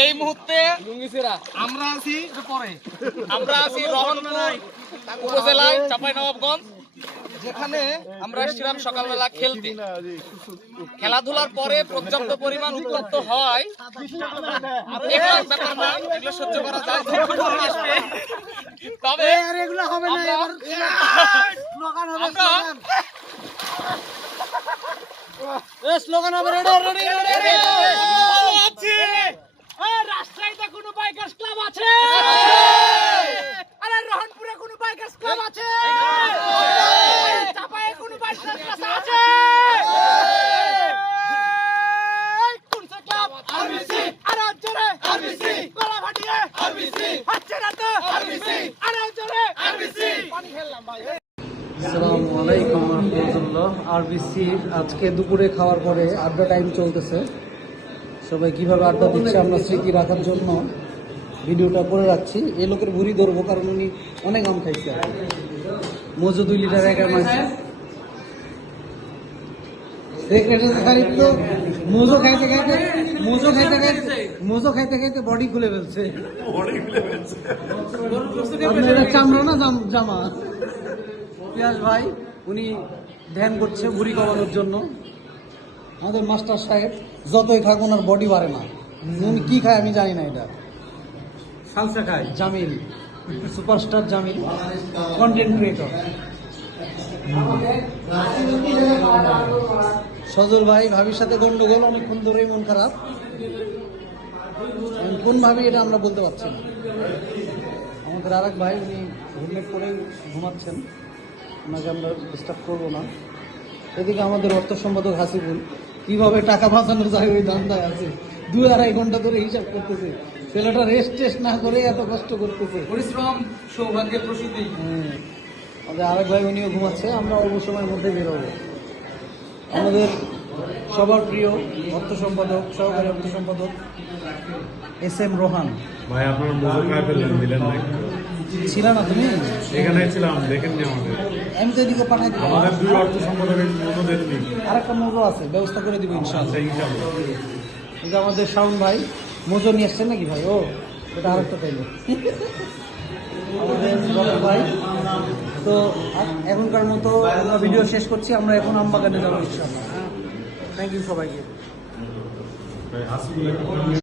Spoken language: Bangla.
এই মুহূর্তে আমরা আছি রহনপুর উপজেলায় চাঁপাইনবাবগঞ্জ, যেখানে আমরা এসেছিলাম সকালবেলা খেলতে। খেলাধুলার পরে পর্যাপ্ত পরিমাণ উত্তপ্ত হয়, এগুলোর ব্যাপার না, এগুলো সহ্য করা যায়। তবে স্লোগান হবে রাজশাহীতে কোনো বাইকার্স ক্লাব আছে? আরে রহনপুরে কোনো বাইকার্স ক্লাব আছে? চাপায়ে কোনো বাইকার্স ক্লাব আছে? কোনসে ক্লাব? আরবিসি। আরে জোরে আরবিসি। গলা ফাটিয়ে আরবিসি। হাতছে রাতে আরবিসি। আরে জোরে আরবিসি। পানি খেললাম ভাই। আসসালামু আলাইকুম রাহমাতুল্লাহ। আরবিসির আজকে দুপুরে খাওয়ার পরে আড্ডা টাইম চলতেছে। সবাই কিভাবে আড্ডা দিচ্ছে আমরা স্মৃতি রাখার জন্য ভিডিওটা করে রাখছি। এই লোকের ভুড়ি ধরবো, কারণ উনি অনেক আম খাইছে। মজু 2 লিটার একার মাছ মোজো খাইতে খাইতে বডি খুলে ফেলছে। চামড়া না জামা। পিয়াস ভাই উনি ধ্যান করছে ভুড়ি কমানোর জন্য। আমাদের মাস্টার সাহেব যতই খাক ওনার বডি বাড়ে না। উনি কি খায় আমি জানি না। এটা সালসা খায়। Jamil, superstar Jamil, content creator. Sajal ভাই ভাবির সাথে গন্ডগোল, অনেকক্ষণ ধরেই মন খারাপ। কোন ভাবি এটা আমরা বলতে পারছি না। আমাদের আর এক ভাই উনি হেলমেট পরে ঘুমাচ্ছেন, ওনাকে আমরা ডিস্টার্ব করবো না। এদিকে আমাদের অর্থ সম্পাদক হাসিবুল কিভাবে টাকা বাঁচানো যায় ওই ধান্দায় আছে। 2-2.5 ঘন্টা ধরে হিসাব করতেছে। ছেলেটা রেস্ট টেস্ট না করে এত কষ্ট করতেছে। পরিশ্রম সৌভাগ্যের প্রসূতি। আমাদের আরেক ভাই উনিও ঘুমাচ্ছে। আমরা অল্প সময়ের মধ্যে বেরোবো। আমাদের সবার প্রিয় অর্থ সম্পাদক, সহকারী অর্থ সম্পাদক SM রোহান ভাই, আপনার মোজো খাই ফেললেন, দিলেন না? ছিল না তুমি? এখানে ছিলাম, দেখেননি আমাদের? আমি তো এদিকে পাঠাই দিই। আমাদের 2 অর্থ সম্পাদকের মোজো দেননি। আর একটা মোজো আছে, ব্যবস্থা করে দিব ইনশাআল্লাহ। ইনশাআল্লাহ। এই যে আমাদের শাওন ভাই মোজো নিয়ে আসছেন নাকি ভাই? ও এটা আরেকটা তাইলে আমাদের রবি ভাই। তো এখনকার মতো আমরা ভিডিও শেষ করছি। আমরা এখন আমবাগানে যাবো ইনশাআল্লাহ। থ্যাংক ইউ সবাইকে। ভাই, হাসিবুল